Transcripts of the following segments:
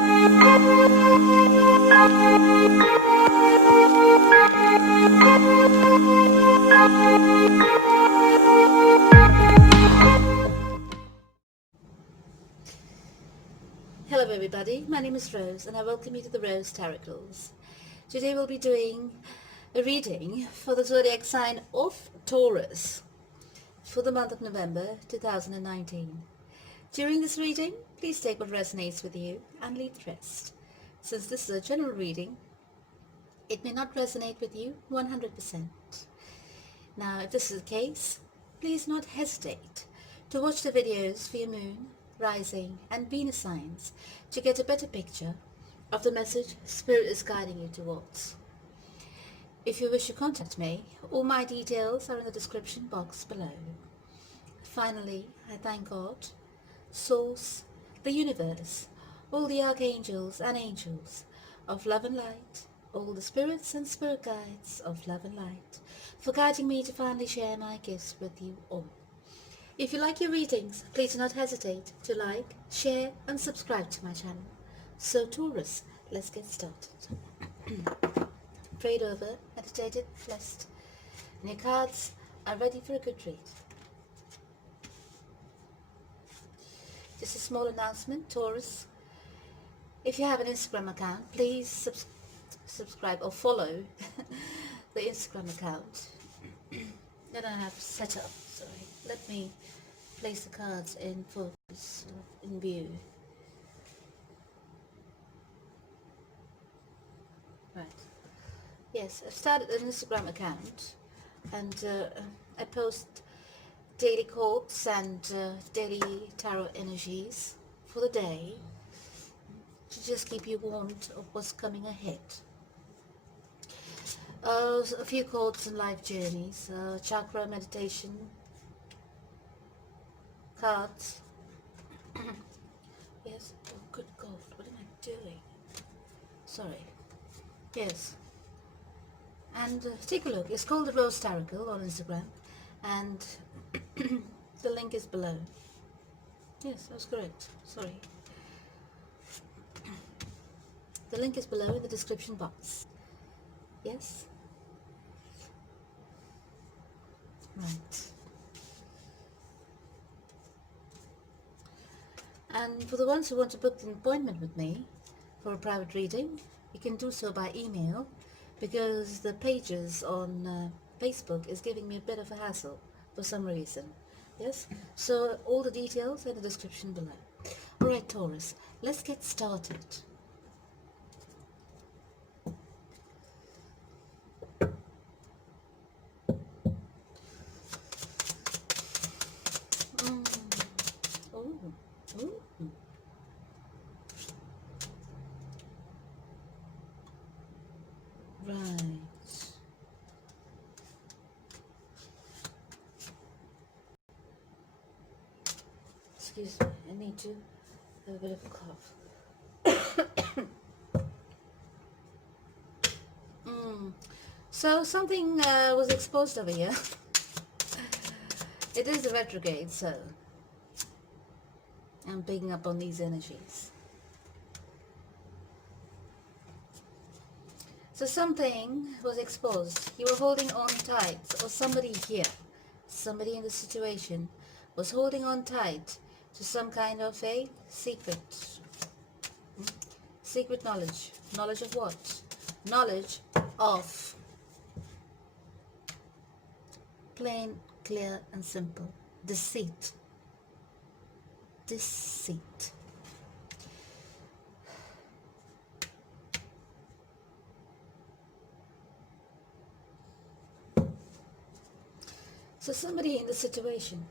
Hello everybody, my name is Rose and I welcome you to the Rose Tarocles. Today we'll be doing a reading for the zodiac sign of Taurus for the month of November 2019. During this reading, please take what resonates with you and leave the rest. Since this is a general reading, it may not resonate with you 100%. Now, if this is the case, please not hesitate to watch the videos for your moon, rising and Venus signs to get a better picture of the message Spirit is guiding you towards. If you wish to contact me, all my details are in the description box below. Finally, I thank God, Source, the universe, all the archangels and angels of love and light, all the spirits and spirit guides of love and light, for guiding me to finally share my gifts with you all. If you like your readings, please do not hesitate to like, share and subscribe to my channel. So Taurus, let's get started. Prayed over, meditated, blessed, and your cards are ready for a good read. Just a small announcement, Taurus. If you have an Instagram account, please subscribe or follow the Instagram account that I have set up. Sorry, let me place the cards in focus, in view. Right. Yes, I've started an Instagram account and I post daily quotes and daily tarot energies for the day to just keep you warned of what's coming ahead. A few quotes and life journeys, chakra meditation, cards. Yes, oh good God, what am I doing? Sorry. Yes. And take a look, it's called the Rose Tarocle on Instagram and the link is below. Yes, that's correct, sorry. The link is below in the description box. Yes? Right. And for the ones who want to book an appointment with me for a private reading, you can do so by email because the pages on Facebook is giving me a bit of a hassle for some reason. Yes? So all the details in the description below. Alright Taurus, let's get started. Right. Excuse me, I need to have a bit of a cough. So something was exposed over here. It is a retrograde, so I'm picking up on these energies. So something was exposed. You were holding on tight, or somebody here, somebody in the situation was holding on tight to some kind of a secret. Secret knowledge. Knowledge of what? Knowledge of, plain, clear and simple, deceit. Deceit. So somebody in the situation,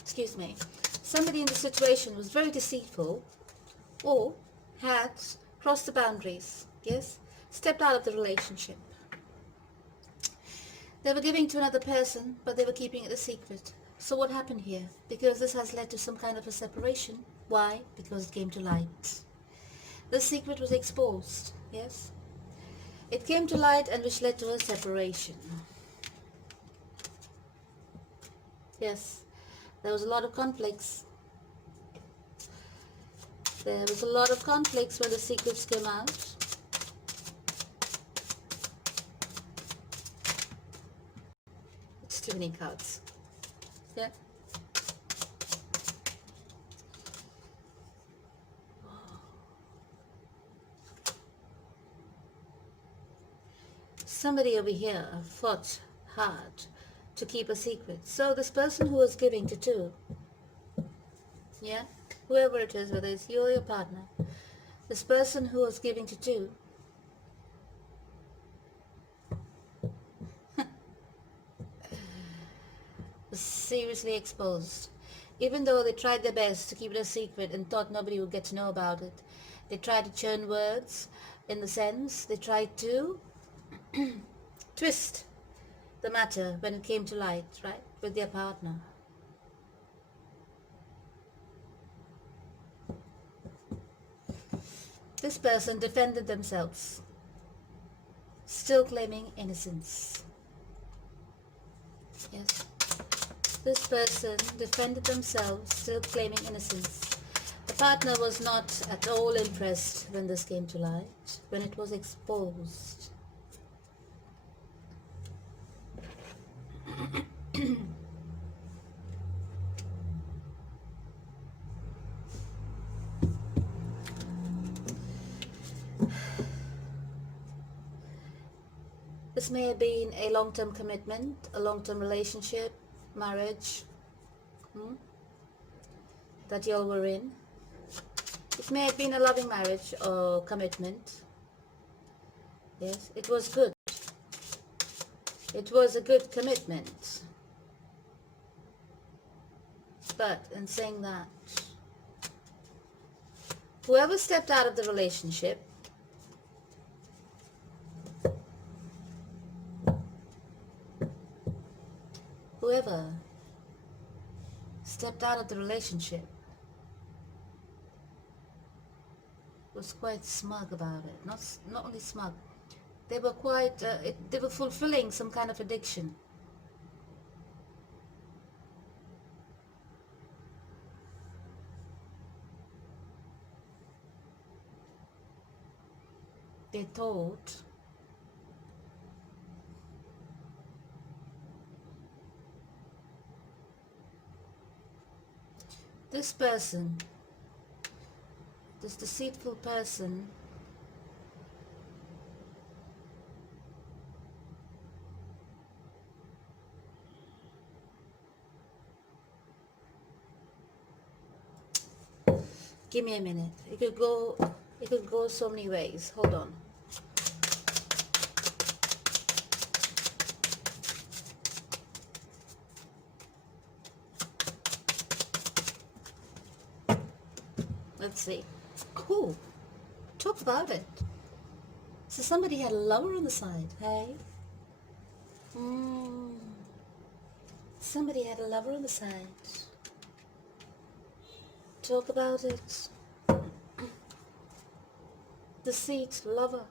excuse me, somebody in the situation was very deceitful or had crossed the boundaries, yes, stepped out of the relationship. They were giving to another person, but they were keeping it a secret. So what happened here? Because this has led to some kind of a separation. Why? Because it came to light. The secret was exposed, yes. It came to light and which led to a separation. Yes, there was a lot of conflicts. There was a lot of conflicts when the secrets came out. It's too many cards. Yeah. Somebody over here fought hard to keep a secret. So this person who was giving to two, yeah, whoever it is, whether it's you or your partner, this person who was giving to two was seriously exposed. Even though they tried their best to keep it a secret and thought nobody would get to know about it, they tried to churn words, in the sense they tried to twist the matter when it came to light, right, with their partner. This person defended themselves, still claiming innocence. Yes. This person defended themselves, still claiming innocence. The partner was not at all impressed when this came to light, when it was exposed. This may have been a long-term commitment, a long-term relationship, marriage, that you all were in. It may have been a loving marriage or commitment. Yes, it was good. It was a good commitment. But in saying that, whoever stepped out of the relationship was quite smug about it. Not only smug, they were quite, they were fulfilling some kind of addiction. They thought this person, this deceitful person, give me a minute. It could go so many ways. Hold on. Let's see. Oh, talk about it. So somebody had a lover on the side, hey? Somebody had a lover on the side. Talk about it. Deceit, lover.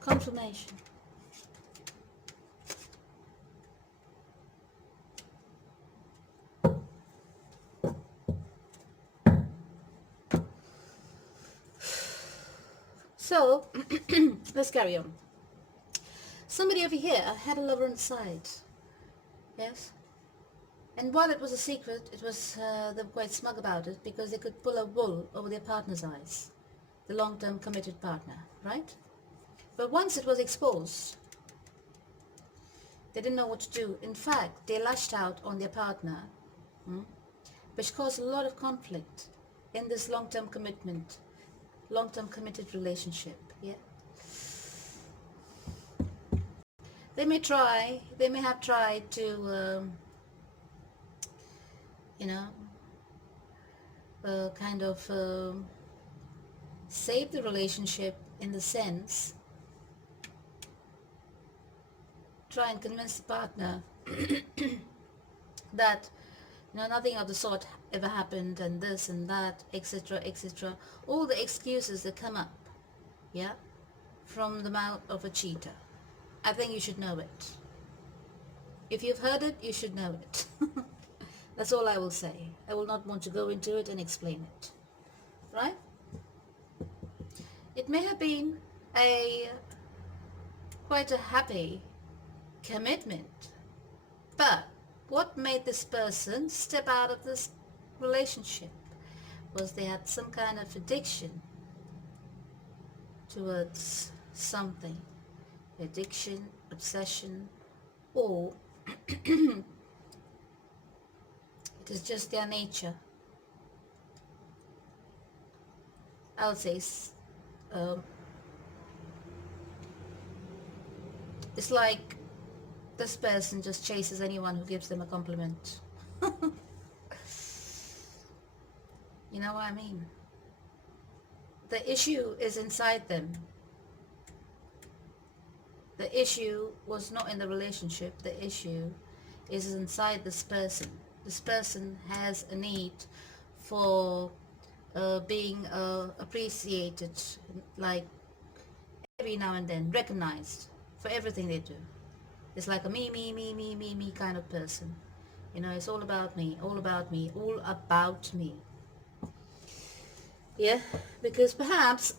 Confirmation. So, let's carry on. Somebody over here had a lover on the side. Yes? And while it was a secret, it was they were quite smug about it because they could pull a wool over their partner's eyes. The long-term committed partner, right? But once it was exposed, they didn't know what to do. In fact, they lashed out on their partner, which caused a lot of conflict in this long-term commitment, long-term committed relationship. Yeah. They may have tried to, kind of save the relationship, in the sense, try and convince the partner that nothing of the sort ever happened, and this and that, etc., etc. All the excuses that come up, yeah, from the mouth of a cheater. I think you should know it. If you've heard it, you should know it. That's all I will say. I will not want to go into it and explain it. Right? It may have been a quite a happy commitment, but what made this person step out of this relationship was they had some kind of addiction towards something. Addiction, obsession, or it is just their nature. I would say it's like this person just chases anyone who gives them a compliment. You know what I mean? The issue is inside them. The issue was not in the relationship. The issue is inside this person. This person has a need for being appreciated, like every now and then, recognized for everything they do. It's like a me kind of person. You know, it's all about me, all about me, all about me. Yeah, because perhaps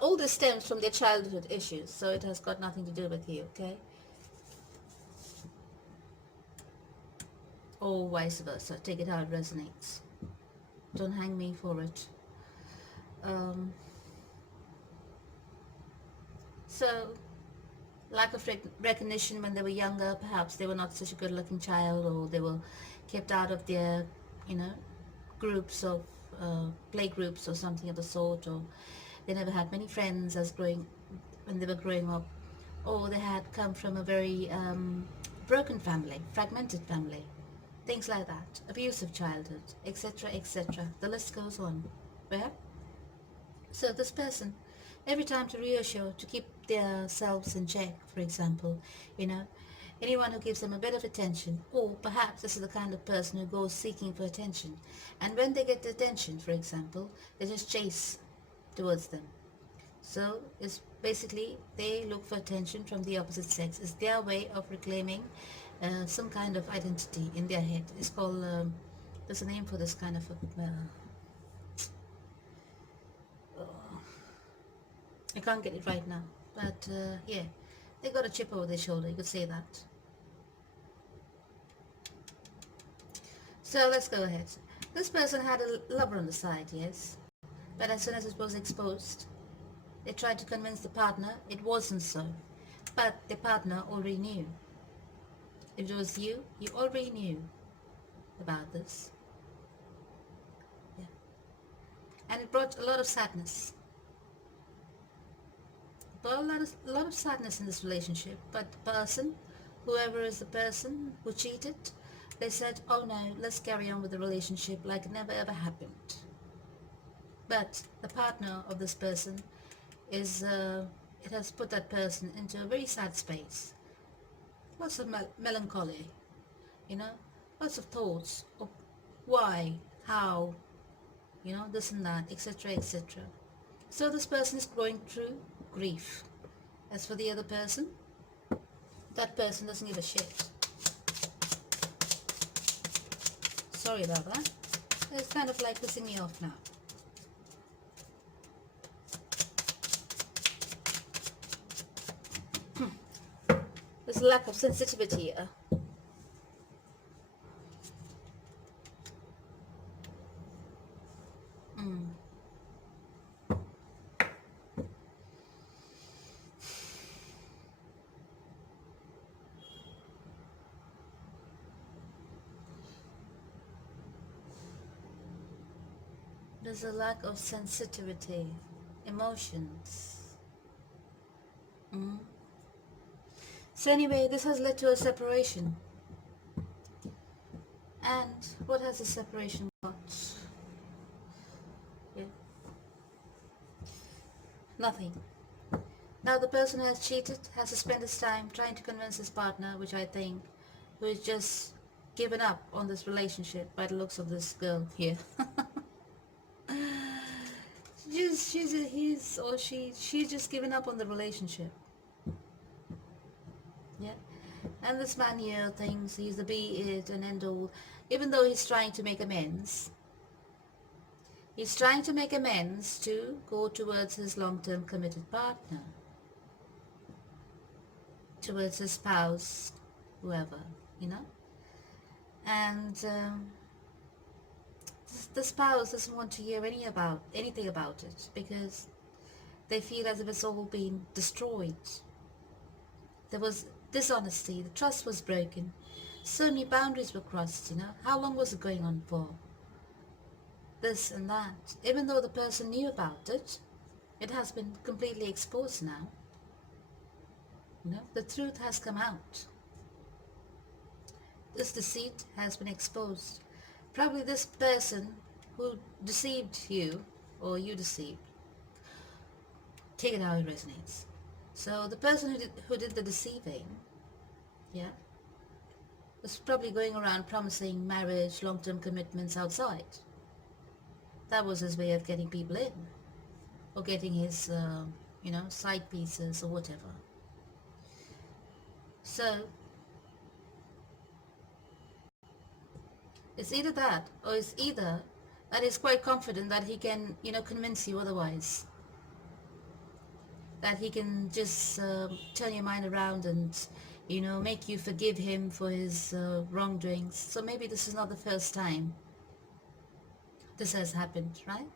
all this stems from their childhood issues, so it has got nothing to do with you, okay? Or vice versa. Take it how it resonates. Don't hang me for it. So, lack of recognition when they were younger, perhaps they were not such a good looking child, or they were kept out of their, you know, groups of play groups or something of the sort, or they never had many friends when they were growing up, or they had come from a very broken family, fragmented family, things like that, abusive childhood, etc., etc. The list goes on. Where? So this person, every time to reassure, to keep themselves in check, for example, you know, anyone who gives them a bit of attention, or perhaps this is the kind of person who goes seeking for attention, and when they get the attention, for example, they just chase towards them. So it's basically they look for attention from the opposite sex. It's their way of reclaiming some kind of identity in their head. It's called, there's a name for this kind of I can't get it right now, but yeah, they got a chip over their shoulder, you could say that. So let's go ahead. This person had a lover on the side, yes, but as soon as it was exposed, they tried to convince the partner it wasn't so, but the partner already knew. If it was you, you already knew about this. Yeah. And it brought a lot of sadness. But a lot of sadness in this relationship. But the person, whoever is the person who cheated, they said, oh no, let's carry on with the relationship like it never ever happened. But the partner of this person is, it has put that person into a very sad space. Lots of melancholy, you know, lots of thoughts of why, how, you know, this and that, etc., etc. So this person is going through grief. As for the other person, that person doesn't give a shit. Sorry about that. It's kind of like pissing me off now. There's a lack of sensitivity here. There's a lack of sensitivity, emotions. So anyway, this has led to a separation. And what has the separation got? Yeah. Nothing. Now the person who has cheated has to spend his time trying to convince his partner, which I think, who is just given up on this relationship by the looks of this girl here. She's just given up on the relationship. Yeah. And this man here thinks he's the be-it and end-all, even though he's trying to make amends. He's trying to make amends to go towards his long-term committed partner, towards his spouse, whoever, you know. And the spouse doesn't want to hear anything about it, because they feel as if it's all been destroyed. There was dishonesty, the trust was broken, so many boundaries were crossed, you know. How long was it going on for? This and that. Even though the person knew about it, it has been completely exposed now. You know, the truth has come out. This deceit has been exposed. Probably this person who deceived you, or you deceived, take it how it resonates. So the person who did the deceiving, yeah, was probably going around promising marriage, long-term commitments outside. That was his way of getting people in, or getting his, you know, side pieces or whatever. So it's either that, or it's either that he's quite confident that he can, you know, convince you otherwise. That he can just turn your mind around and, you know, make you forgive him for his wrongdoings. So maybe this is not the first time this has happened, right?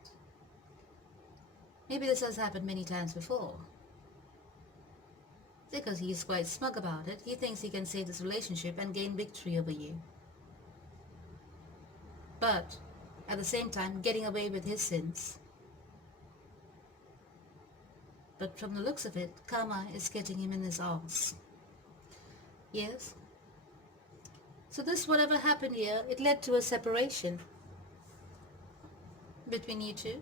Maybe this has happened many times before. Because he's quite smug about it. He thinks he can save this relationship and gain victory over you. But at the same time, getting away with his sins. But from the looks of it, karma is getting him in his arms. Yes? So this, whatever happened here, it led to a separation between you two.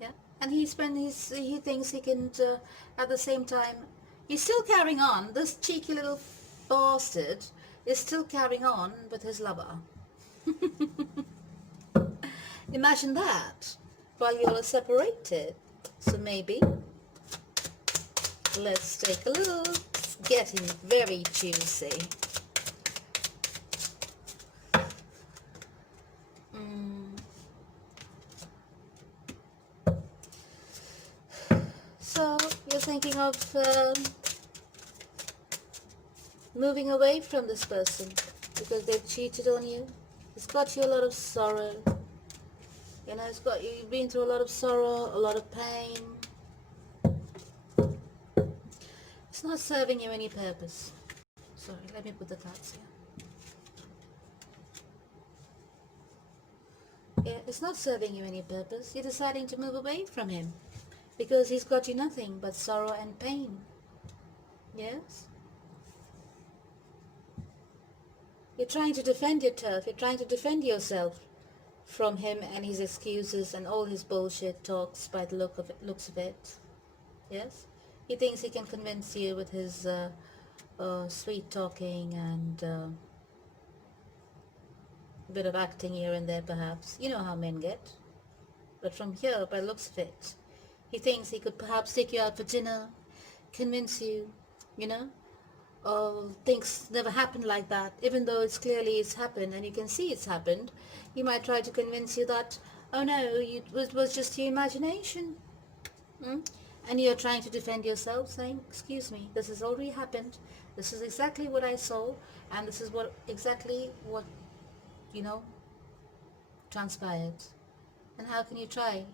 Yeah? And he thinks he can, at the same time, he's still carrying on. This cheeky little bastard is still carrying on with his lover. Imagine that, while you are separated. So maybe, let's take a look. It's getting very juicy. So you're thinking of moving away from this person because they've cheated on you. It's got you a lot of sorrow. You know, you've been through a lot of sorrow, a lot of pain. It's not serving you any purpose. Sorry, let me put the cards here. Yeah, it's not serving you any purpose. You're deciding to move away from him because he's got you nothing but sorrow and pain. Yes? You're trying to defend your turf. You're trying to defend yourself from him and his excuses and all his bullshit talks by the looks of it. Yes? He thinks he can convince you with his sweet talking and a bit of acting here and there perhaps. You know how men get. But from here, by the looks of it, he thinks he could perhaps take you out for dinner, convince you, you know, things never happened like that, even though it's happened and you can see it's happened. He might try to convince you that, oh no, it was just your imagination. And you're trying to defend yourself, saying, excuse me, this has already happened. This is exactly what I saw, and this is exactly what, you know, transpired. And how can you try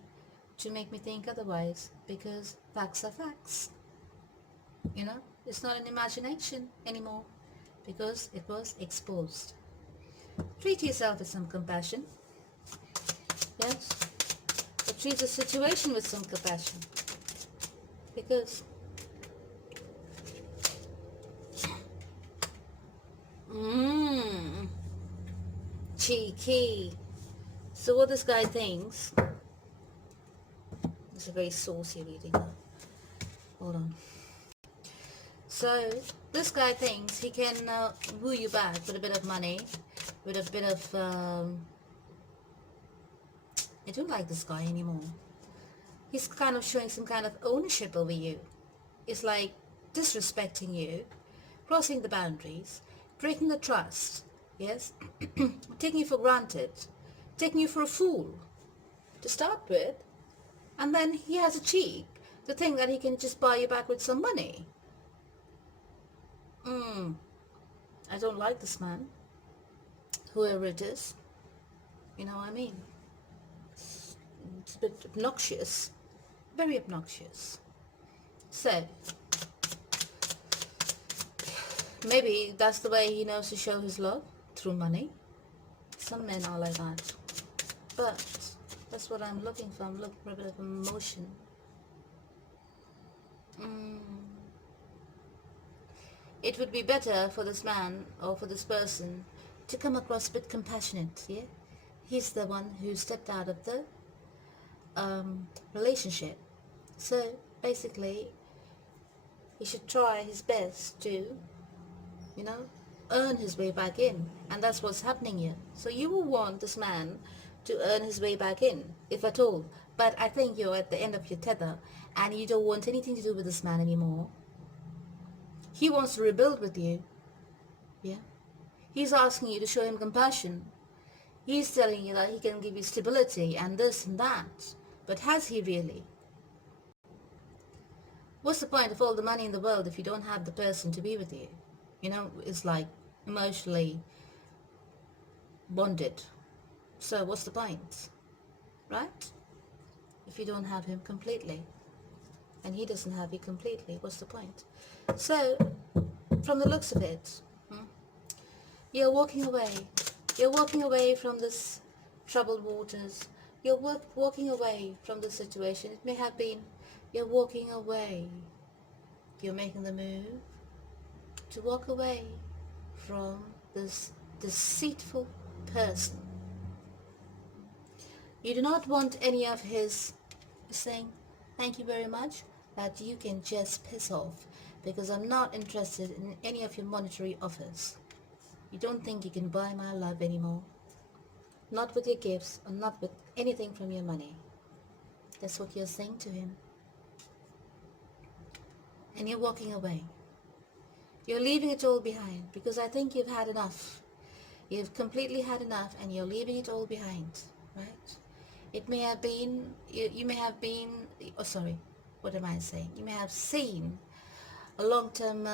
to make me think otherwise? Because facts are facts. You know, it's not an imagination anymore because it was exposed. Treat yourself with some compassion. Yes? But treat the situation with some compassion. Because cheeky. So what this guy thinks, it's a very saucy reading. Hold on. So this guy thinks he can woo you back with a bit of money, with a bit of I don't like this guy anymore. He's kind of showing some kind of ownership over you. It's like disrespecting you, crossing the boundaries, breaking the trust, yes, taking you for granted, taking you for a fool to start with, and then he has a cheek to think that he can just buy you back with some money. I don't like this man, whoever it is. You know what I mean? It's a bit obnoxious, very obnoxious. So, maybe that's the way he knows to show his love, through money. Some men are like that. But that's what I'm looking for. I'm looking for a bit of emotion. It would be better for this man or for this person to come across a bit compassionate, yeah? He's the one who stepped out of the relationship. So basically, he should try his best to, earn his way back in. And that's what's happening here. So you will want this man to earn his way back in, if at all. But I think you're at the end of your tether and you don't want anything to do with this man anymore. He wants to rebuild with you. Yeah. He's asking you to show him compassion. He's telling you that he can give you stability and this and that. But has he really? What's the point of all the money in the world if you don't have the person to be with you? It's like emotionally bonded. So what's the point? Right? If you don't have him completely. And he doesn't have you completely. What's the point? So, from the looks of it, you're walking away. You're walking away from this troubled waters. You're walking away from this situation. It may have been you're walking away. You're making the move to walk away from this deceitful person. You do not want any of his saying, thank you very much, that you can just piss off because I'm not interested in any of your monetary offers. You don't think you can buy my love anymore. Not with your gifts or not with anything from your money. That's what you're saying to him. And you're walking away. You're leaving it all behind because I think you've had enough. You've completely had enough and you're leaving it all behind, right? It may have been, you may have been, what am I saying? You may have seen a long-term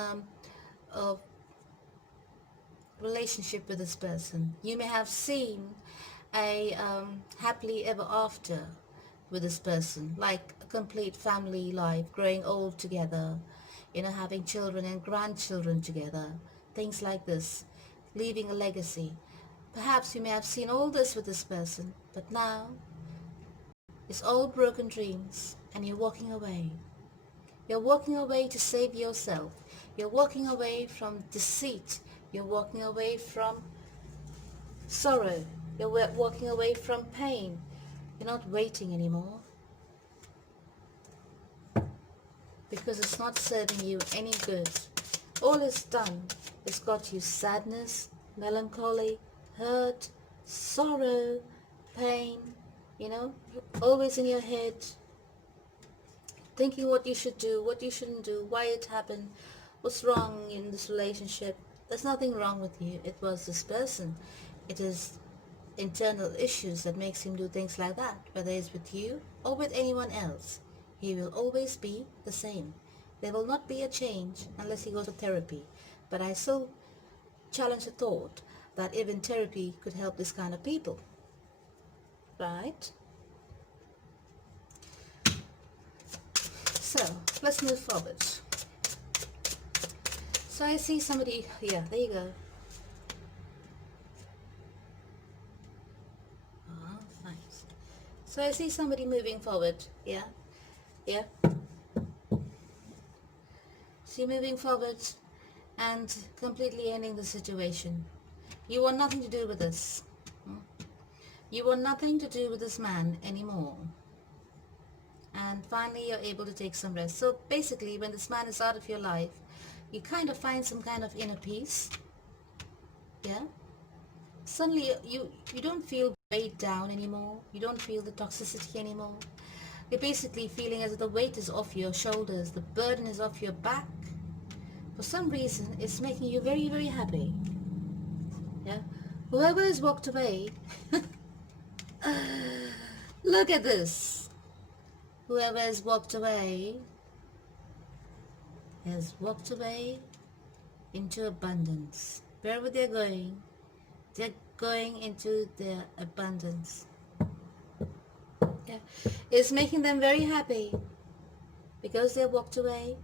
relationship with this person. You may have seen a happily ever after with this person, like a complete family life, growing old together, having children and grandchildren together, things like this, leaving a legacy. Perhaps you may have seen all this with this person, but now it's all broken dreams and you're walking away. You're walking away to save yourself. You're walking away from deceit. You're walking away from sorrow. You're walking away from pain. You're not waiting anymore. Because it's not serving you any good. All it's done is got you sadness, melancholy, hurt, sorrow, pain, always in your head, thinking what you should do, what you shouldn't do, why it happened, what's wrong in this relationship. There's nothing wrong with you. It was this person. It is internal issues that makes him do things like that, whether it's with you or with anyone else. He will always be the same. There will not be a change unless he goes to therapy. But I still challenge the thought that even therapy could help this kind of people. Right? So, let's move forward. So I see somebody, yeah, there you go. Oh, nice. So I see somebody moving forward, yeah. So you're moving forward and completely ending the situation. You want nothing to do with this. You want nothing to do with this man anymore. And finally you're able to take some rest. So basically when this man is out of your life, you kind of find some kind of inner peace. Yeah? Suddenly you don't feel weighed down anymore. You don't feel the toxicity anymore. You're basically feeling as if the weight is off your shoulders, the burden is off your back. for some reason it's making you very, very happy. Yeah, whoever has walked away, look at this. Whoever has walked away into abundance. Wherever they're going into their abundance. Yeah, it's making them very happy because they walked away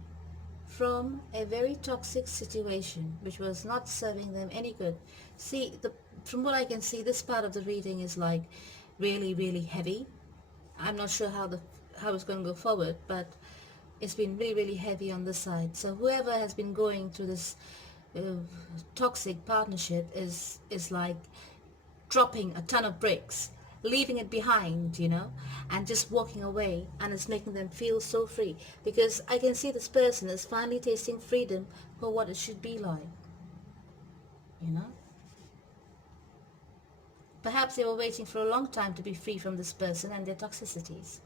from a very toxic situation which was not serving them any good. See, from what I can see, this part of the reading is like really, really heavy. I'm not sure how it's going to go forward, but it's been really, really heavy on this side. So whoever has been going through this toxic partnership is like dropping a ton of bricks, leaving it behind, and just walking away, and it's making them feel so free, because I can see this person is finally tasting freedom for what it should be like. Perhaps they were waiting for a long time to be free from this person and their toxicities.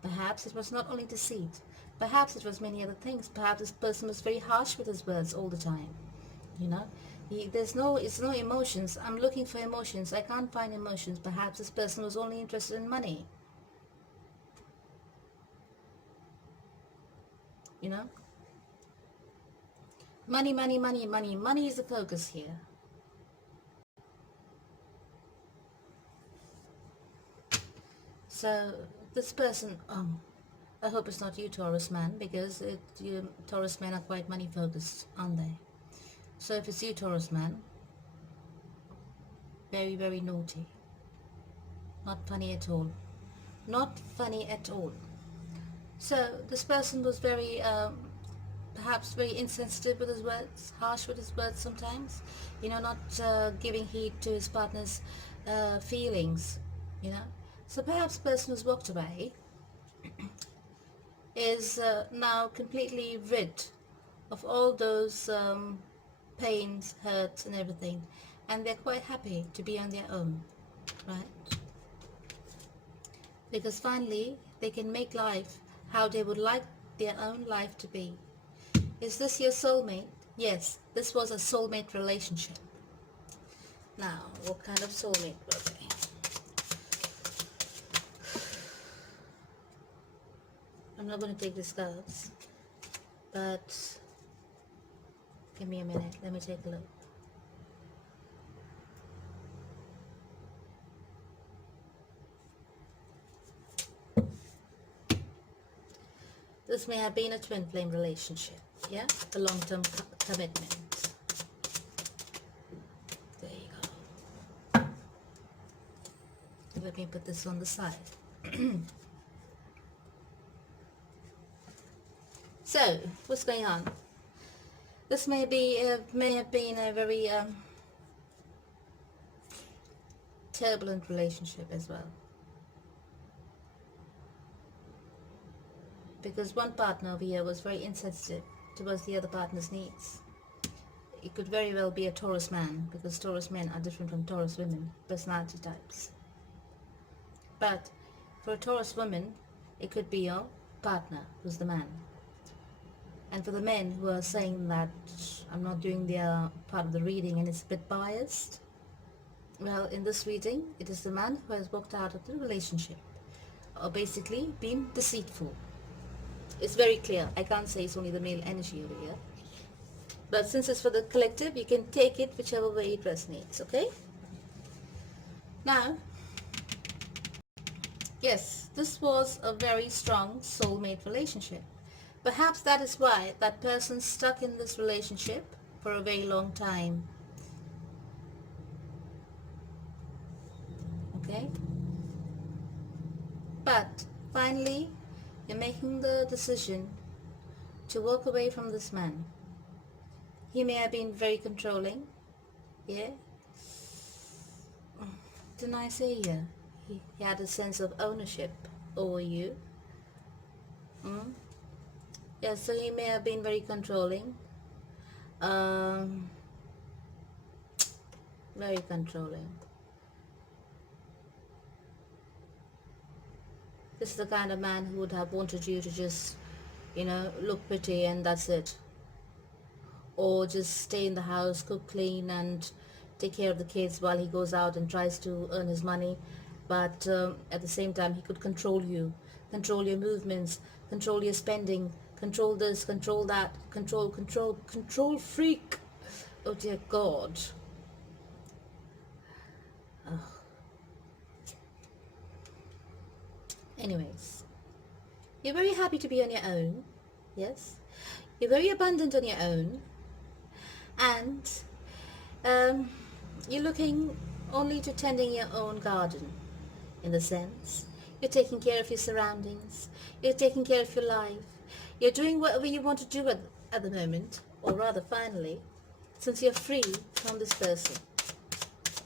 Perhaps it was not only deceit. Perhaps it was many other things. Perhaps this person was very harsh with his words all the time. It's no emotions. I'm looking for emotions. I can't find emotions. Perhaps this person was only interested in money. Money, money, money, money. Money is the focus here. So this person, I hope it's not you, Taurus man, because Taurus men are quite money focused, aren't they? So if it's you, Taurus man, very, very naughty. Not funny at all. Not funny at all. So this person was very, perhaps very insensitive with his words, harsh with his words sometimes, not giving heed to his partner's feelings, So perhaps the person who's walked away is now completely rid of all those pains, hurts and everything, and they're quite happy to be on their own, right? Because finally they can make life how they would like their own life to be. Is this your soulmate? Yes, this was a soulmate relationship. Now, what kind of soulmate were they? I'm not going to take these cards, but give me a minute. Let me take a look. This may have been a twin flame relationship, yeah? A long-term commitment. There you go. Let me put this on the side. So, what's going on? This may have been a very turbulent relationship as well. Because one partner over here was very insensitive towards the other partner's needs. It could very well be a Taurus man, because Taurus men are different from Taurus women, personality types. But for a Taurus woman, it could be your partner who's the man. And for the men who are saying that I'm not doing their part of the reading and it's a bit biased, well, in this reading, it is the man who has walked out of the relationship, or basically been deceitful. It's very clear. I can't say it's only the male energy over here. But since it's for the collective, you can take it whichever way it resonates, okay? Now, yes, this was a very strong soulmate relationship. Perhaps that is why that person stuck in this relationship for a very long time. Okay? But finally, you're making the decision to walk away from this man. He may have been very controlling. Yeah? Didn't I say here? He had a sense of ownership over you. Yeah, so he may have been very controlling. Very controlling. This is the kind of man who would have wanted you to just, look pretty and that's it. or just stay in the house, cook, clean, and take care of the kids while he goes out and tries to earn his money. But at the same time, he could control you, control your movements, control your spending, control this, control that, control freak. Oh dear God. Oh. Anyways, you're very happy to be on your own. Yes, you're very abundant on your own, and you're looking only to tending your own garden, in the sense you're taking care of your surroundings, you're taking care of your life, you're doing whatever you want to do at the moment, or rather finally, since you're free from this person.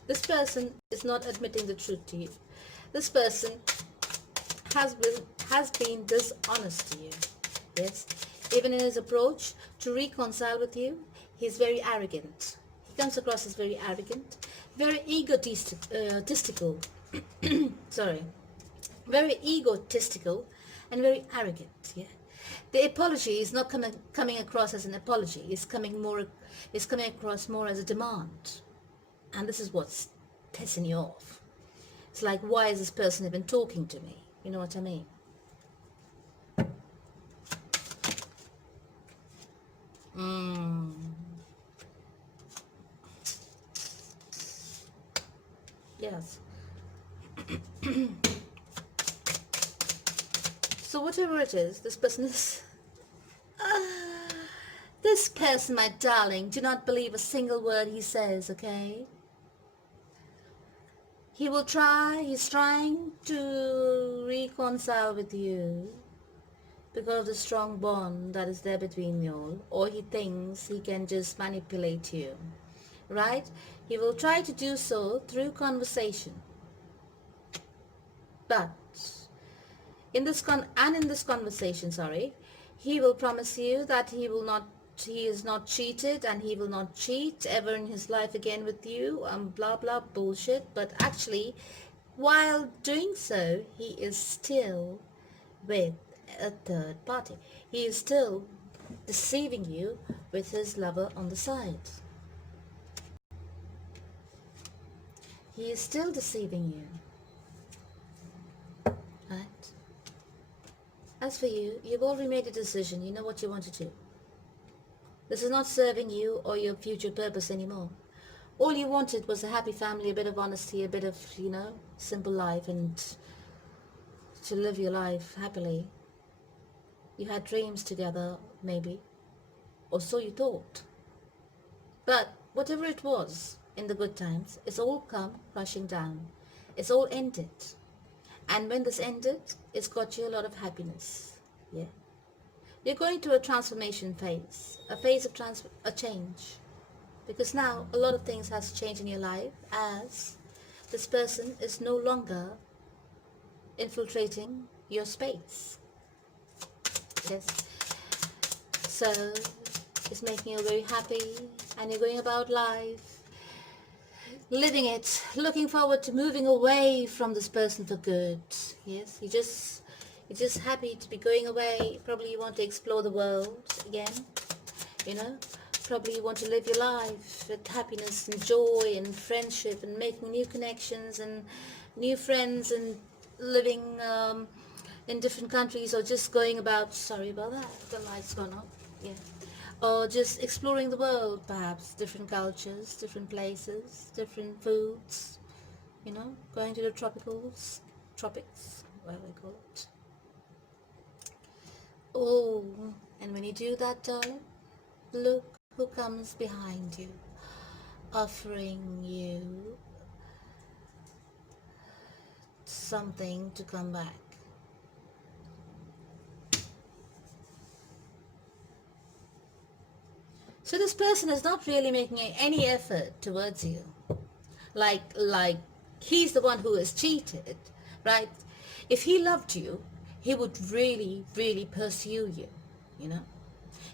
This person is not admitting the truth to you. This person has been dishonest to you. Yes, even in his approach to reconcile with you, he's very arrogant. He comes across as very arrogant, very egotistical. Sorry, very egotistical and very arrogant. Yeah, the apology is not coming across as an apology. It's coming across more as a demand, and this is what's pissing you off. It's like, why is this person even talking to me? You know what I mean? Yes. So whatever it is, this person is... this person, my darling, do not believe a single word he says, okay? He will try, he's trying to reconcile with you because of the strong bond that is there between you all, or he thinks he can just manipulate you, right? He will try to do so through conversation. But in this conversation, he will promise you that he is not cheated, and he will not cheat ever in his life again with you, blah blah bullshit. But actually, while doing so, he is still with a third party. He is still deceiving you with his lover on the side. He is still deceiving you. Right? As for you, you've already made a decision. You know what you want to do. This is not serving you or your future purpose anymore. All you wanted was a happy family, a bit of honesty, a bit of, simple life, and to live your life happily. You had dreams together, maybe, or so you thought. But whatever it was in the good times, it's all come crashing down. It's all ended. And when this ended, it's got you a lot of happiness. Yeah. You're going through a transformation phase, a phase of a change. Because now a lot of things has changed in your life, as this person is no longer infiltrating your space. Yes. So it's making you very happy, and you're going about life, living it, looking forward to moving away from this person for good. Yes, you're just happy to be going away. Probably you want to explore the world again, probably you want to live your life with happiness and joy and friendship, and making new connections and new friends, and living in different countries, or just going about, sorry about that, the light's gone off, yeah, or just exploring the world, perhaps, different cultures, different places, different foods, going to the tropics, whatever they call it. Oh, and when you do that, darling, look who comes behind you, offering you something to come back. So this person is not really making any effort towards you. Like he's the one who has cheated, right? If he loved you, he would really, really pursue you,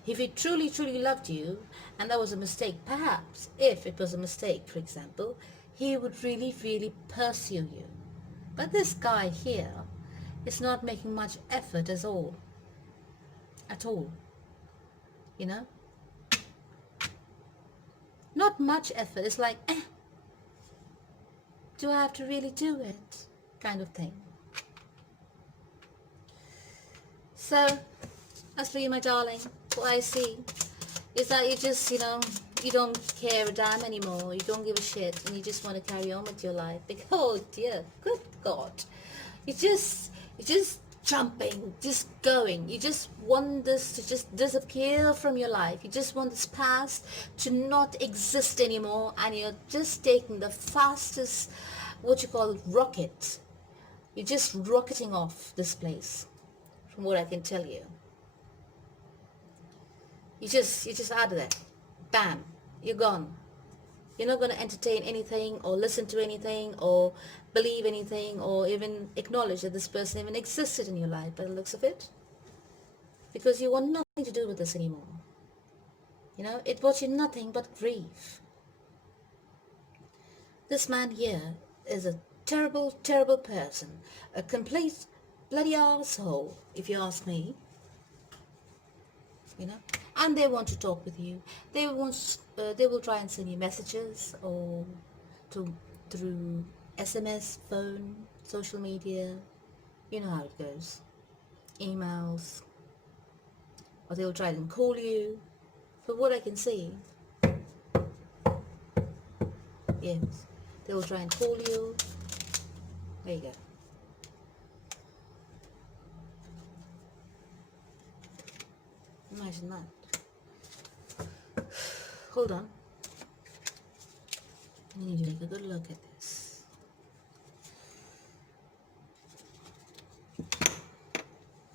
If he truly, truly loved you, and that was a mistake, perhaps, if it was a mistake, for example, he would really, really pursue you. But this guy here is not making much effort at all, Not much effort. It's like, do I have to really do it? Kind of thing. So, as for you, my darling, what I see is that you just, you don't care a damn anymore. You don't give a shit, and you just want to carry on with your life. Because, oh dear, good God, you're just jumping, just going. You just want this to just disappear from your life. You just want this past to not exist anymore, and you're just taking the fastest, what you call, rocket. You're just rocketing off this place, from what I can tell you. You're just out of there. Bam, you're gone. You're not going to entertain anything or listen to anything or believe anything or even acknowledge that this person even existed in your life by the looks of it. Because you want nothing to do with this anymore. It brought you nothing but grief. This man here is a terrible, terrible person. A complete bloody arsehole, if you ask me. And they want to talk with you. They will try and send you messages or through SMS, phone, social media. You know how it goes. Emails. Or they will try and call you. But what I can see, yes, they will try and call you. There you go. Imagine that. Hold on. I need to take a good look at this.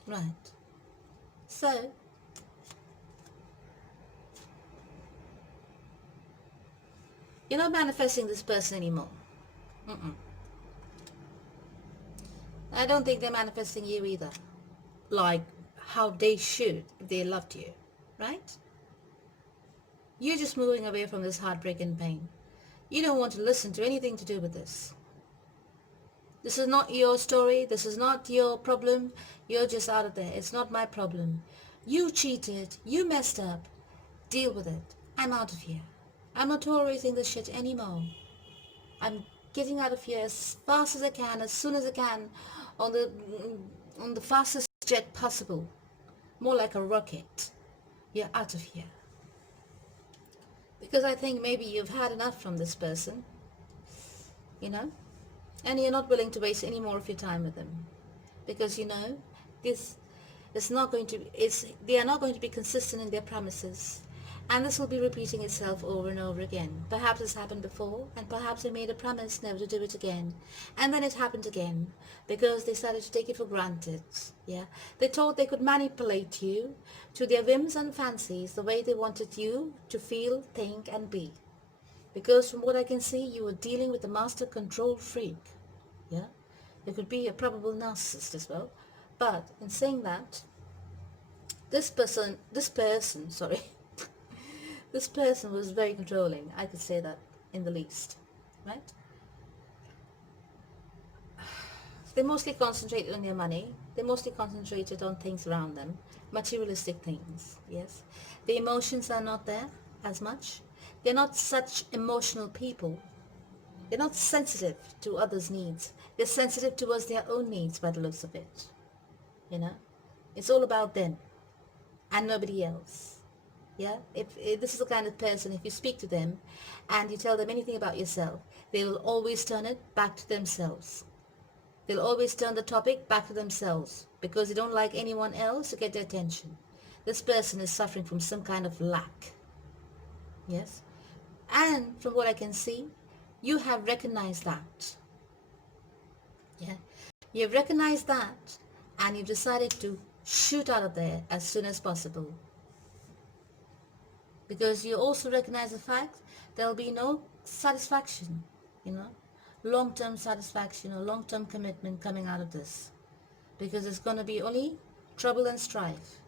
Right. So, you're not manifesting this person anymore. I don't think they're manifesting you either. Like how they should if they loved you. Right? You're just moving away from this heartbreak and pain. You don't want to listen to anything to do with this. This is not your story. This is not your problem. You're just out of there. It's not my problem. You cheated. You messed up. Deal with it. I'm out of here. I'm not tolerating this shit anymore. I'm getting out of here as fast as I can, as soon as I can, on the fastest jet possible. More like a rocket. You're out of here. Because I think maybe you've had enough from this person, and you're not willing to waste any more of your time with them. Because, this is not going to, they are not going to be consistent in their promises. And this will be repeating itself over and over again. Perhaps it's happened before, and perhaps they made a promise never to do it again. And then it happened again, because they started to take it for granted. Yeah, they thought they could manipulate you to their whims and fancies the way they wanted you to feel, think, and be. Because from what I can see, you were dealing with a master control freak. Yeah, it could be a probable narcissist as well. But in saying that, this person, this person was very controlling. I could say that in the least, right? They mostly concentrated on their money. They mostly concentrated on things around them, materialistic things, yes. The emotions are not there as much. They're not such emotional people. They're not sensitive to others' needs. They're sensitive towards their own needs by the looks of it. It's all about them and nobody else. Yeah, if this is the kind of person, if you speak to them and you tell them anything about yourself, they will always turn it back to themselves. They'll always turn the topic back to themselves because they don't like anyone else to get their attention. This person is suffering from some kind of lack. Yes? And from what I can see, you have recognized that. Yeah? You've recognized that and you've decided to shoot out of there as soon as possible. Because you also recognize the fact there will be no satisfaction, long-term satisfaction or long-term commitment coming out of this. Because it's going to be only trouble and strife.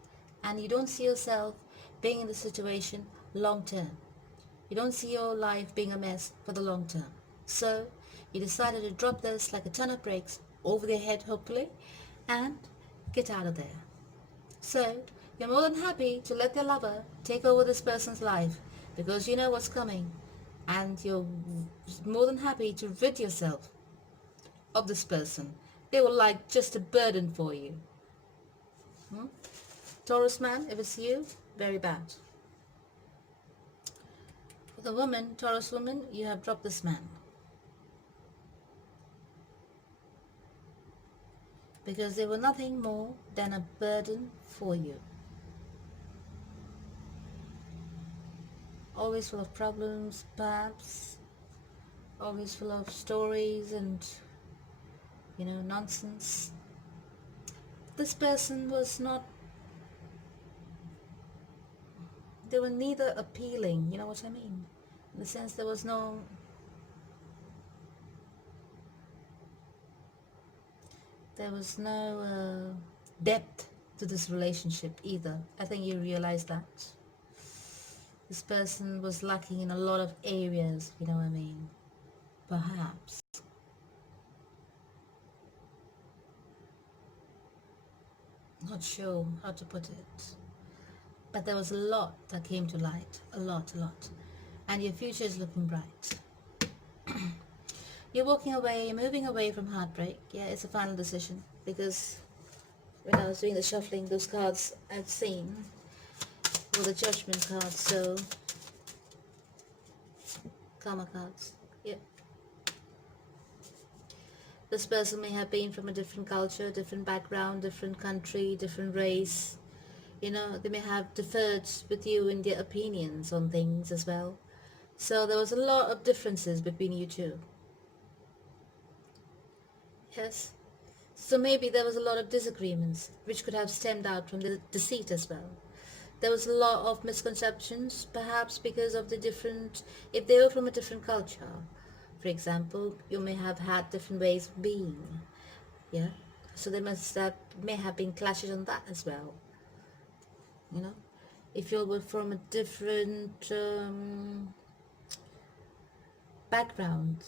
And you don't see yourself being in the situation long-term. You don't see your life being a mess for the long term. So you decided to drop this like a ton of bricks over their head, hopefully, and get out of there. So you're more than happy to let their lover take over this person's life because you know what's coming. and you're more than happy to rid yourself of this person. They were like just a burden for you. Taurus man, if it's you, very bad. For the woman, Taurus woman, you have dropped this man. Because they were nothing more than a burden for you. Always full of problems, perhaps. Always full of stories and, nonsense. This person was not, they were neither appealing, you know what I mean? In the sense there was no depth to this relationship either. I think you realize that. This person was lacking in a lot of areas, you know what I mean? Perhaps. Not sure how to put it. But there was a lot that came to light. A lot. And your future is looking bright. You're walking away, you're moving away from heartbreak. Yeah, it's a final decision. Because when I was doing the shuffling, those cards I've seen were the judgment cards, so karma cards. Yep. This person may have been from a different culture, different background, different country, different race. They may have differed with you in their opinions on things as well. So there was a lot of differences between you two. Yes. So maybe there was a lot of disagreements, which could have stemmed out from the deceit as well. There was a lot of misconceptions, perhaps because of if they were from a different culture, for example, you may have had different ways of being. Yeah. So there may have been clashes on that as well. If you were from a different background,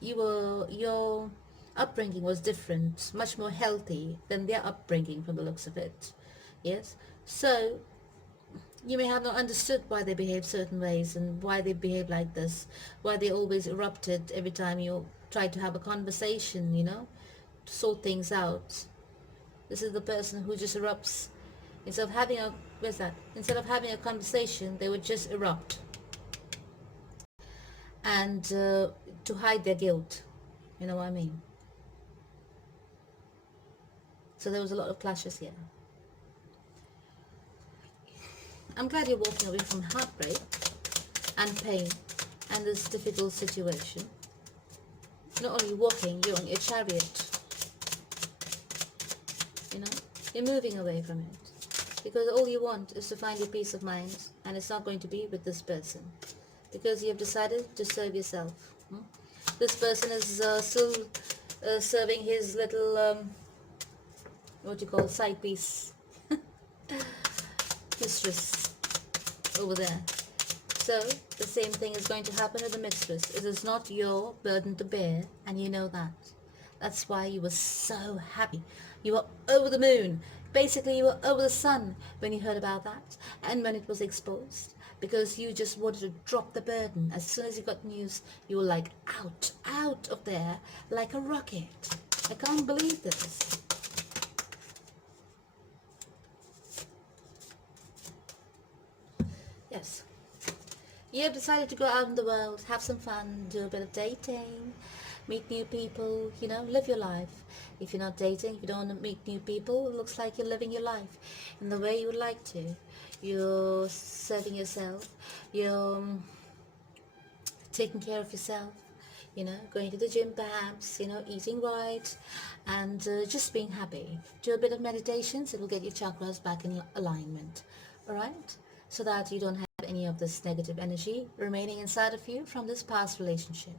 your upbringing was different, much more healthy than their upbringing from the looks of it. Yes. So you may have not understood why they behave certain ways and why they behave like this, why they always erupted every time you tried to have a conversation, to sort things out. This is the person who just erupts. Instead of having a conversation, they would just erupt. And to hide their guilt. You know what I mean? So there was a lot of clashes here. I'm glad you're walking away from heartbreak and pain and this difficult situation. Not only walking, you're on your chariot. You're moving away from it. Because all you want is to find your peace of mind, and it's not going to be with this person. Because you have decided to serve yourself. This person is still serving his little, side piece. Mistress over there. So the same thing is going to happen with the mistress. It is not your burden to bear, and you know that. That's why you were so happy. You were over the moon. Basically, you were over the sun when you heard about that and when it was exposed, because you just wanted to drop the burden. As soon as you got news, you were like out of there like a rocket. I can't believe this. Yes. You have decided to go out in the world, have some fun, do a bit of dating, meet new people, live your life. If you're not dating, if you don't want to meet new people, it looks like you're living your life in the way you would like to. You're serving yourself, you're taking care of yourself, going to the gym perhaps, eating right, and just being happy. Do a bit of meditations, it will get your chakras back in alignment, alright? So that you don't have any of this negative energy remaining inside of you from this past relationship.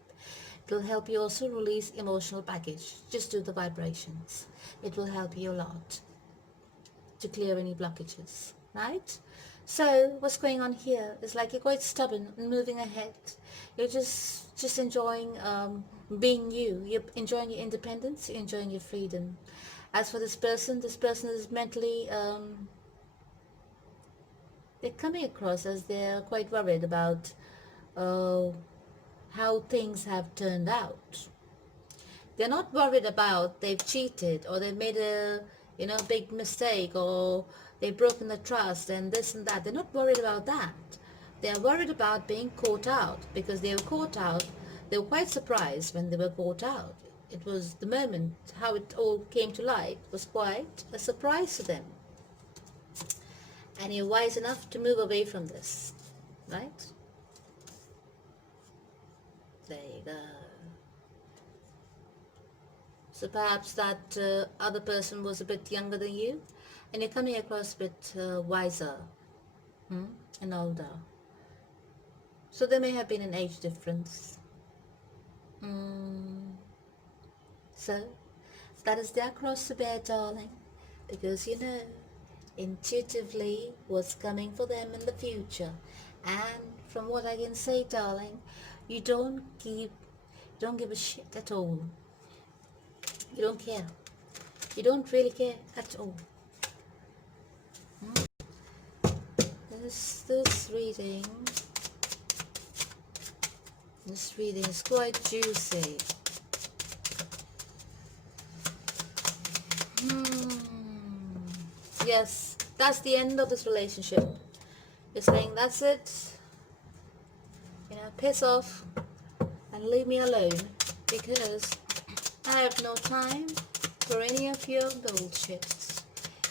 It will help you also release emotional baggage. Just do the vibrations. It will help you a lot to clear any blockages, right? So what's going on here is like you're quite stubborn and moving ahead. You're just enjoying being you. You're enjoying your independence. You're enjoying your freedom. As for this person is mentally they're coming across as they're quite worried about uh, how things have turned out. They're not worried about they've cheated or they made a big mistake or they've broken the trust and this and that. They're not worried about that. They are worried about being caught out, because they were caught out. They were quite surprised when they were caught out. It was the moment how it all came to light was quite a surprise to them. And you're wise enough to move away from this, right? There you go. So perhaps that other person was a bit younger than you, and you're coming across a bit wiser and older. So there may have been an age difference. So that is their cross to bear, darling, because you know intuitively what's coming for them in the future. And from what I can say, darling, you don't give a shit at all. You don't care. You don't really care at all. This reading is quite juicy. Yes, that's the end of this relationship. You're saying that's it. Piss off and leave me alone, because I have no time for any of your bullshit.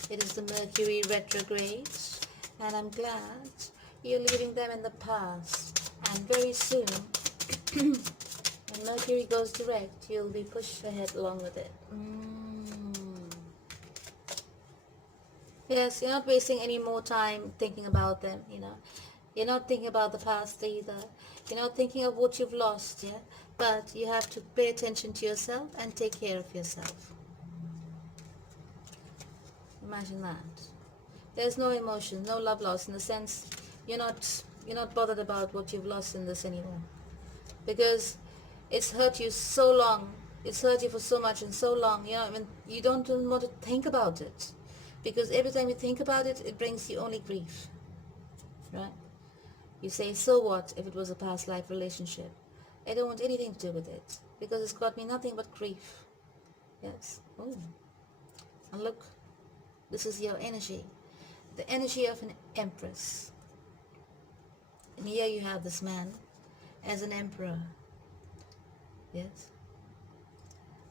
It is the Mercury retrograde, and I'm glad you're leaving them in the past. And very soon, when Mercury goes direct, you'll be pushed ahead along with it. Yes, you're not wasting any more time thinking about them, You're not thinking about the past either. You're not thinking of what you've lost, yeah? But you have to pay attention to yourself and take care of yourself. Imagine that. There's no emotion, no love lost, in the sense you're not bothered about what you've lost in this anymore. Because it's hurt you so long. It's hurt you for so much and so long. You don't even want to think about it. Because every time you think about it, it brings you only grief. Right? You say, so what if it was a past life relationship? I don't want anything to do with it, because it's got me nothing but grief. Yes. Oh. And look, this is your energy. The energy of an empress. And here you have this man as an emperor. Yes.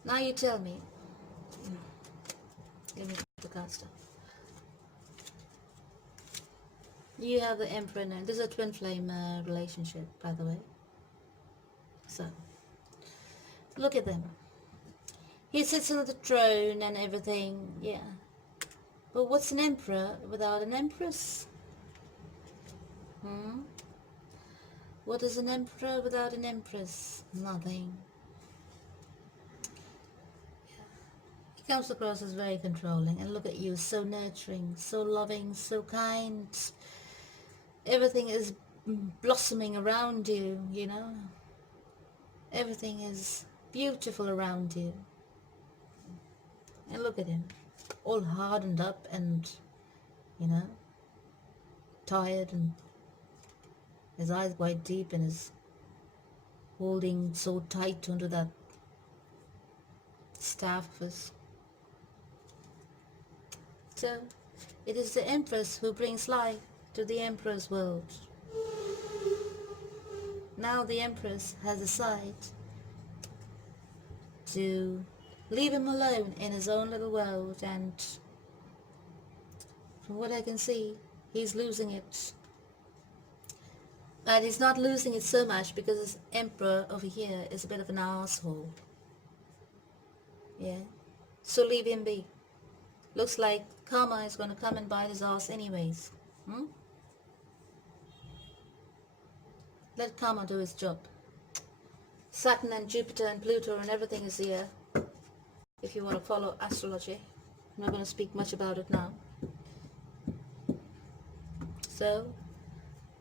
Now you tell me. Let me put the card stuff. You have the emperor now. This is a twin flame relationship, by the way. So, look at them. He sits on the throne and everything, yeah. But what's an emperor without an empress? What is an emperor without an empress? Nothing. He comes across as very controlling, and look at you, so nurturing, so loving, so kind. Everything is blossoming around you, Everything is beautiful around you. And look at him, all hardened up and, tired, and his eyes quite deep, and is holding so tight onto that staff of his. So, it is the Empress who brings life to the Emperor's world. Now the Empress has decided to leave him alone in his own little world, and from what I can see, he's losing it. But he's not losing it so much because this Emperor over here is a bit of an asshole. Yeah? So leave him be. Looks like karma is going to come and bite his ass anyways. Let karma do his job. Saturn and Jupiter and Pluto and everything is here. If you want to follow astrology. I'm not going to speak much about it now. So,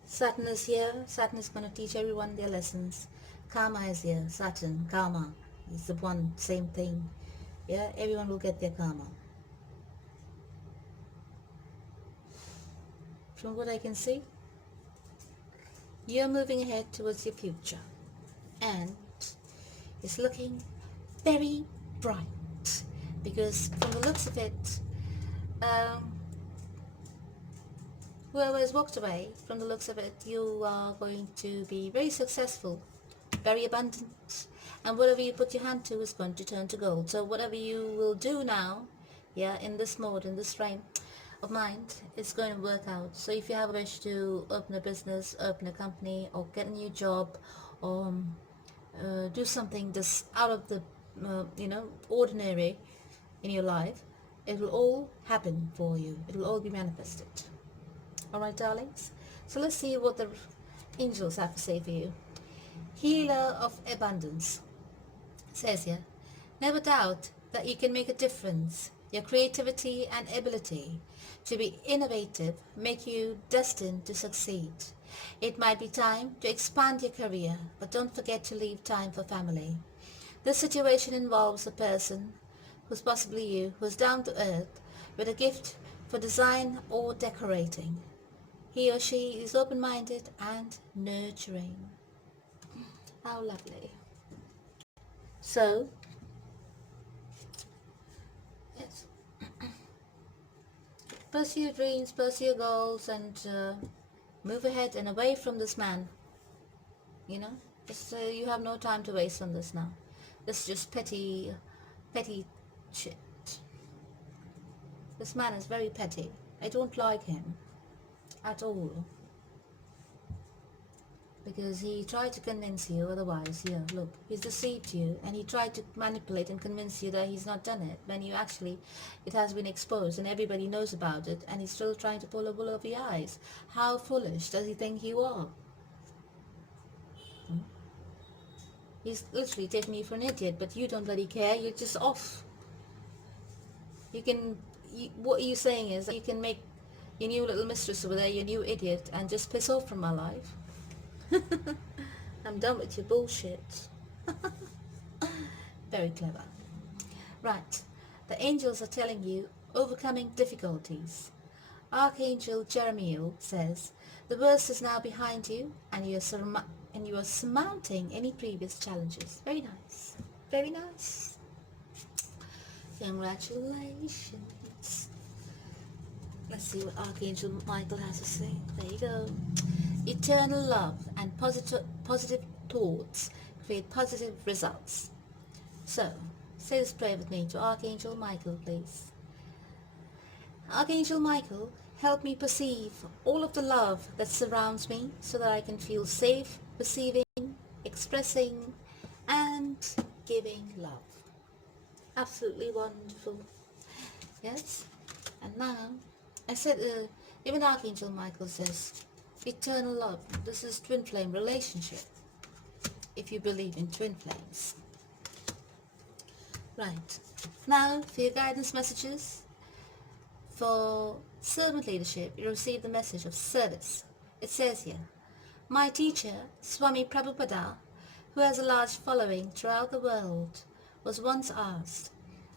Saturn is here. Saturn is going to teach everyone their lessons. Karma is here. Saturn, karma. It's the one, same thing. Yeah, everyone will get their karma. From what I can see, You're moving ahead towards your future, and it's looking very bright, because from the looks of it, um, whoever has walked away, from the looks of it, you are going to be very successful, very abundant, and whatever you put your hand to is going to turn to gold. So whatever you will do now, yeah, in this mode, in this frame of mind, it's going to work out. So if you have a wish to open a business, open a company, or get a new job, or do something that's out of the ordinary in your life, it will all happen for you. It will all be manifested. Alright, darlings, so let's see what the angels have to say for you. Healer of abundance says here, never doubt that you can make a difference. Your creativity and ability to be innovative make you destined to succeed. It might be time to expand your career, but don't forget to leave time for family. This situation involves a person, who's possibly you, who's down to earth with a gift for design or decorating. He or she is open-minded and nurturing. How lovely. So, yes, pursue your dreams, pursue your goals, and move ahead and away from this man. You know, you have no time to waste on this now. This is just petty shit. This man is very petty. I don't like him at all, because he tried to convince you otherwise. Yeah, look, he's deceived you, and he tried to manipulate and convince you that he's not done it, when you actually, it has been exposed and everybody knows about it, and he's still trying to pull a wool over your eyes. How foolish does he think you are? He's literally taking you for an idiot, but you don't bloody care. You're just off. What are you saying is that you can make your new little mistress over there your new idiot and just piss off from my life. I'm done with your bullshit. Very clever. Right, the angels are telling you overcoming difficulties. Archangel Jeremiel says the worst is now behind you, and you are surmounting any previous challenges. Very nice. Very nice. Congratulations. Let's see what Archangel Michael has to say. There you go. Eternal love and positive thoughts create positive results. So, say this prayer with me to Archangel Michael, please. Archangel Michael, help me perceive all of the love that surrounds me, so that I can feel safe receiving, expressing, and giving love. Absolutely wonderful. Yes? And now, I said, even Archangel Michael says, eternal love. This is twin flame relationship, if you believe in twin flames. Right. Now, for your guidance messages, for servant leadership, you receive the message of service. It says here, my teacher, Swami Prabhupada, who has a large following throughout the world, was once asked,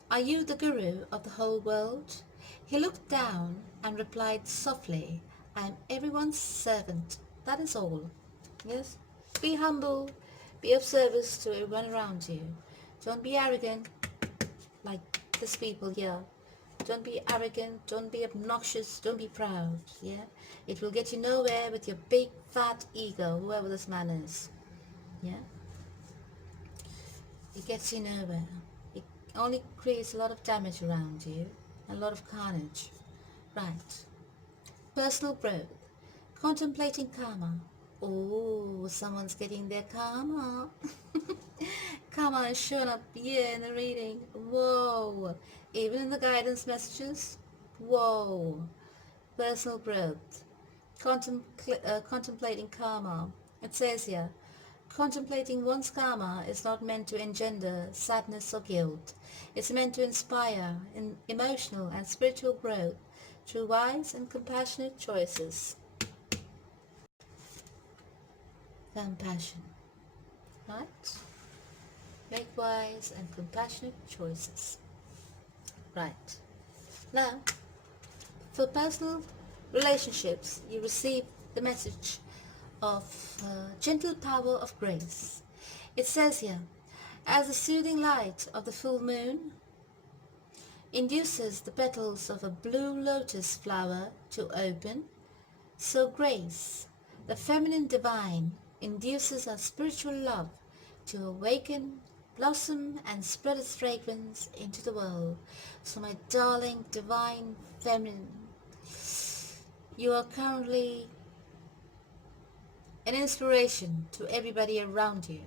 are you the guru of the whole world? He looked down and replied softly, I am everyone's servant. That is all. Yes? Be humble. Be of service to everyone around you. Don't be arrogant like these people here. Don't be arrogant. Don't be obnoxious. Don't be proud. Yeah? It will get you nowhere with your big fat ego, whoever this man is. Yeah? It gets you nowhere. It only creates a lot of damage around you, and a lot of carnage. Right. Personal growth. Contemplating karma. Oh, someone's getting their karma. Karma is showing up here in the reading. Whoa. Even in the guidance messages. Whoa. Personal growth. Contemplating karma. It says here, contemplating one's karma is not meant to engender sadness or guilt. It's meant to inspire emotional and spiritual growth through wise and compassionate choices. Compassion. Right? Make wise and compassionate choices. Right. Now, for personal relationships, you receive the message of gentle power of grace. It says here, as the soothing light of the full moon induces the petals of a blue lotus flower to open, so grace, the feminine divine, induces our spiritual love to awaken, blossom, and spread its fragrance into the world. So my darling divine feminine, you are currently an inspiration to everybody around you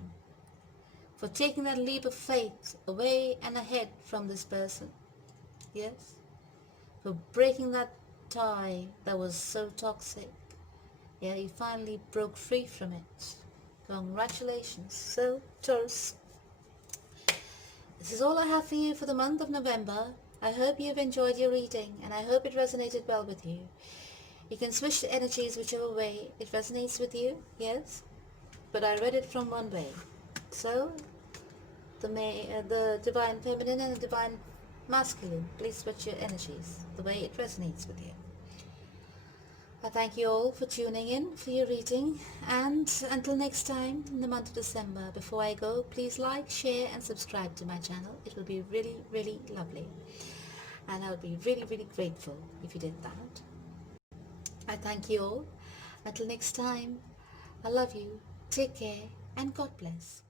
for taking that leap of faith away and ahead from this person. Yes? For breaking that tie that was so toxic. Yeah, you finally broke free from it. Congratulations. So, Taurus, this is all I have for you for the month of November. I hope you have enjoyed your reading and I hope it resonated well with you. You can switch the energies whichever way it resonates with you, yes? But I read it from one way. So, the divine feminine and the divine masculine, please switch your energies the way it resonates with you. I thank you all for tuning in for your reading, and until next time in the month of December, before I go, please like, share and subscribe to my channel. It will be really, really lovely, and I would be really, really grateful if you did that. I thank you all. Until next time, I love you, take care, and God bless.